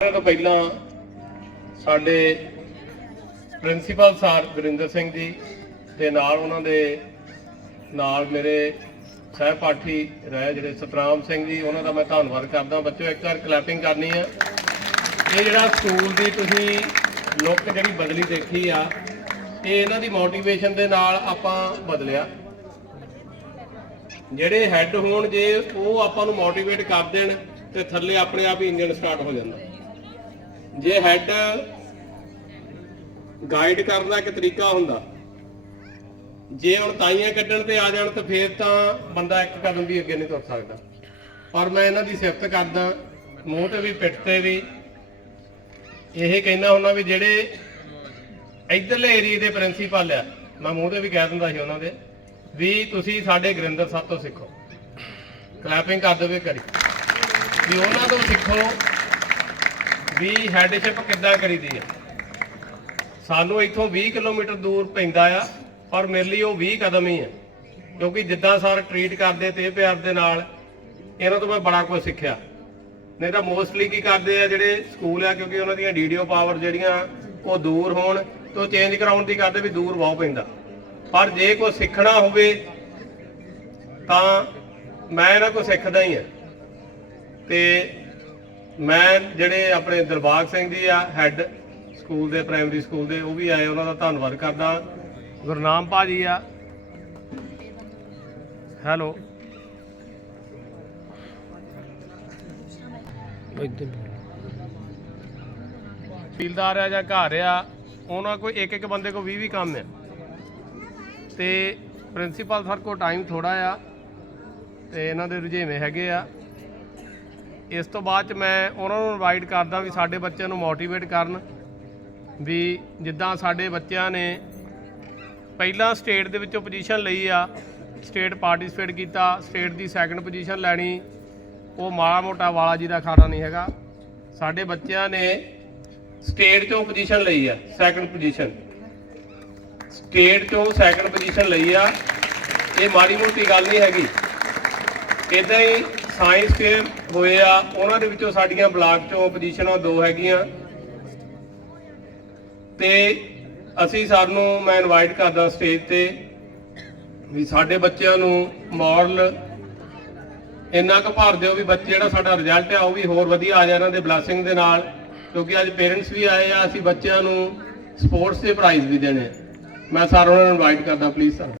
ਸਾਰਿਆਂ ਤੋਂ ਪਹਿਲਾਂ ਸਾਡੇ ਪ੍ਰਿੰਸੀਪਲ ਸਰ ਗੁਰਿੰਦਰ ਸਿੰਘ ਜੀ ਦੇ ਨਾਲ ਉਹਨਾਂ ਦੇ ਨਾਲ ਮੇਰੇ ਸਹਿਪਾਠੀ ਰਹੇ ਜਿਹੜੇ ਸਤਰਾਮ ਸਿੰਘ ਜੀ, ਉਹਨਾਂ ਦਾ ਮੈਂ ਧੰਨਵਾਦ ਕਰਦਾ। ਬੱਚਿਓ, ਇੱਕ ਵਾਰ ਕਲੈਪਿੰਗ ਕਰਨੀ ਆ। ਇਹ ਜਿਹੜਾ ਸਕੂਲ ਦੀ ਤੁਸੀਂ ਲੁੱਕ ਜਿਹੜੀ ਬਦਲੀ ਦੇਖੀ ਆ, ਇਹ ਇਹਨਾਂ ਦੀ ਮੋਟੀਵੇਸ਼ਨ ਦੇ ਨਾਲ ਆਪਾਂ ਬਦਲਿਆ। ਜਿਹੜੇ ਹੈੱਡ ਹੋਣ ਜੇ, ਉਹ ਆਪਾਂ ਨੂੰ ਮੋਟੀਵੇਟ ਕਰ ਦੇਣ ਤੇ ਥੱਲੇ ਆਪਣੇ ਆਪ ਹੀ ਇੰਜਨ ਸਟਾਰਟ ਹੋ ਜਾਂਦਾ। ਜੇ ਹੈੱਡ ਗਾਈਡ ਕਰਨ ਦਾ ਇੱਕ ਤਰੀਕਾ ਹੁੰਦਾ, ਜੇ ਹੁਣ ਤਾਈਆਂ ਕੱਢਣ ਤੇ ਆ ਜਾਣ ਤਾਂ ਫੇਰ ਤਾਂ ਬੰਦਾ ਇੱਕ ਕਦਮ ਵੀ ਅੱਗੇ ਨਹੀਂ ਤੁਰ ਸਕਦਾ। ਪਰ ਮੈਂ ਇਹਨਾਂ ਦੀ ਸਿਫਤ ਕਰਦਾ, ਮੂੰਹ ਤੇ ਵੀ, ਪਿੱਠ ਤੇ ਵੀ, ਇਹ ਕਹਿਣਾ ਹੁੰਦਾ ਵੀ ਜਿਹੜੇ ਇਧਰਲੇ ਏਰੀਏ ਦੇ ਪ੍ਰਿੰਸੀਪਲ ਆ, ਮੈਂ ਮੂੰਹ ਤੇ ਵੀ ਕਹਿ ਦਿੰਦਾ ਸੀ ਉਹਨਾਂ ਦੇ, ਵੀ ਤੁਸੀਂ ਸਾਡੇ ਗੁਰਿੰਦਰ ਸਾਹਿਬ ਤੋਂ ਸਿੱਖੋ। ਕਲੈਪਿੰਗ ਕਰ ਦੇਵੇ ਕਰੀ ਵੀ ਉਹਨਾਂ ਤੋਂ ਸਿੱਖੋ ਵੀ ਹੈਡਸ਼ਿਪ ਕਿੱਦਾਂ ਕਰੀਦੀ ਆ? ਸਾਨੂੰ ਇੱਥੋਂ 20 ਕਿਲੋਮੀਟਰ ਦੂਰ ਪੈਂਦਾ ਆ, ਪਰ ਮੇਰੇ ਲਈ ਉਹ 20 ਕਦਮ ਹੀ ਆ। ਕਿਉਂਕਿ ਜਿੱਦਾਂ ਸਰ ਟਰੀਟ ਕਰਦੇ ਤੇ ਪਿਆਰ ਦੇ ਨਾਲ, ਇਹਨਾਂ ਤੋਂ ਮੈਂ ਬੜਾ ਕੁਝ ਸਿੱਖਿਆ। ਨਹੀਂ ਤਾਂ ਮੋਸਟਲੀ ਕੀ ਕਰਦੇ ਆ, ਜਿਹੜੇ ਸਕੂਲ ਆ, ਕਿਉਂਕਿ ਉਹਨਾਂ ਦੀਆਂ ਡੀਡੀਓ ਪਾਵਰ ਜਿਹੜੀਆਂ, ਉਹ ਦੂਰ ਹੋਣ ਤੋਂ ਚੇਂਜ ਕਰਾਉਣ ਦੀ ਕਰਦੇ ਵੀ ਦੂਰ ਬਹੁਤ ਪੈਂਦਾ। ਪਰ ਜੇ ਕੋਈ ਸਿੱਖਣਾ ਹੋਵੇ, ਤਾਂ ਮੈਂ ਇਹਨਾਂ ਕੋਲ ਸਿੱਖਦਾ ਹੀ ਆ। ਤੇ ਮੈਂ ਜਿਹੜੇ ਆਪਣੇ ਦਿਲਬਾਗ ਸਿੰਘ ਜੀ ਆ ਹੈੱਡ ਸਕੂਲ ਦੇ ਪ੍ਰਾਇਮਰੀ ਸਕੂਲ ਦੇ, ਉਹ ਵੀ ਆਏ, ਉਹਨਾਂ ਦਾ ਧੰਨਵਾਦ ਕਰਦਾ। ਗੁਰਨਾਮ ਭਾਜੀ ਆ। ਹੈਲੋ ਤਹਿਸੀਲਦਾਰ ਆ ਜਾਂ ਘਰ ਆ, ਉਹਨਾਂ ਕੋਈ ਇੱਕ ਇੱਕ ਬੰਦੇ ਕੋ 20 20 ਕੰਮ ਆ। ਤੇ ਪ੍ਰਿੰਸੀਪਲ ਸਰ ਕੋ ਟਾਈਮ ਥੋੜਾ ਆ, ਤੇ ਇਹਨਾਂ ਦੇ ਰੁਝੇਵੇਂ ਹੈਗੇ ਆ। ਇਸ ਤੋਂ ਬਾਅਦ ਚ ਮੈਂ ਉਹਨਾਂ ਨੂੰ ਇਨਵਾਈਟ ਕਰਦਾ ਵੀ ਸਾਡੇ ਬੱਚਿਆਂ ਨੂੰ ਮੋਟੀਵੇਟ ਕਰਨ ਵੀ ਜਿੱਦਾਂ ਸਾਡੇ ਬੱਚਿਆਂ ਨੇ ਪਹਿਲਾਂ ਸਟੇਟ ਦੇ ਵਿੱਚੋਂ ਪੋਜੀਸ਼ਨ ਲਈ ਆ ਸਟੇਟ ਪਾਰਟਿਸਿਪੇਟ ਕੀਤਾ ਸਟੇਟ ਦੀ ਸੈਕੰਡ ਪੋਜੀਸ਼ਨ ਲੈਣੀ, ਉਹ ਮਾੜਾ ਮੋਟਾ ਵਾਲਾ ਜੀ ਦਾ ਖਾਣਾ ਨਹੀਂ ਹੈਗਾ। ਸਾਡੇ ਬੱਚਿਆਂ ਨੇ ਸਟੇਟ ਚੋਂ ਪੋਜੀਸ਼ਨ ਲਈ ਆ ਸੈਕੰਡ ਪੋਜੀਸ਼ਨ ਸਟੇਟ ਚੋਂ ਸੈਕੰਡ ਪੋਜੀਸ਼ਨ ਲਈ ਆ, ਇਹ ਮਾੜੀ ਮੋਟੀ ਗੱਲ ਨਹੀਂ ਹੈਗੀ। ਇਦਾਂ ਹੀ ਸਾਇੰਸ ਕੇ ਹੋਏ ਆ, ਉਹਨਾਂ ਦੇ ਵਿੱਚੋਂ ਸਾਡੀਆਂ ਬਲਾਕ ਚੋਂ ਪੋਜੀਸ਼ਨਾਂ ਦੋ ਹੈਗੀਆਂ। ਤੇ ਅਸੀਂ ਸਾਨੂੰ, ਮੈਂ ਇਨਵਾਈਟ ਕਰਦਾ ਸਟੇਜ ਤੇ ਵੀ ਸਾਡੇ ਬੱਚਿਆਂ ਨੂੰ ਮੋਰਲ ਇੰਨਾ ਕੁ ਭਰ ਦਿਓ ਵੀ ਬੱਚੇ, ਜਿਹੜਾ ਸਾਡਾ ਰਿਜ਼ਲਟ ਆ, ਉਹ ਵੀ ਹੋਰ ਵਧੀਆ ਆ ਜਾ ਇਹਨਾਂ ਦੇ ਬਲੇਸਿੰਗ ਦੇ ਨਾਲ। ਕਿਉਂਕਿ ਅੱਜ ਪੇਰੈਂਟਸ ਵੀ ਆਏ ਆ, ਅਸੀਂ ਬੱਚਿਆਂ ਨੂੰ ਸਪੋਰਟਸ ਦੇ ਪ੍ਰਾਈਜ਼ ਵੀ ਦੇਣੇ। ਮੈਂ ਸਰ ਉਹਨਾਂ ਨੂੰ ਇਨਵਾਈਟ ਕਰਦਾ ਪਲੀਜ਼ ਸਰ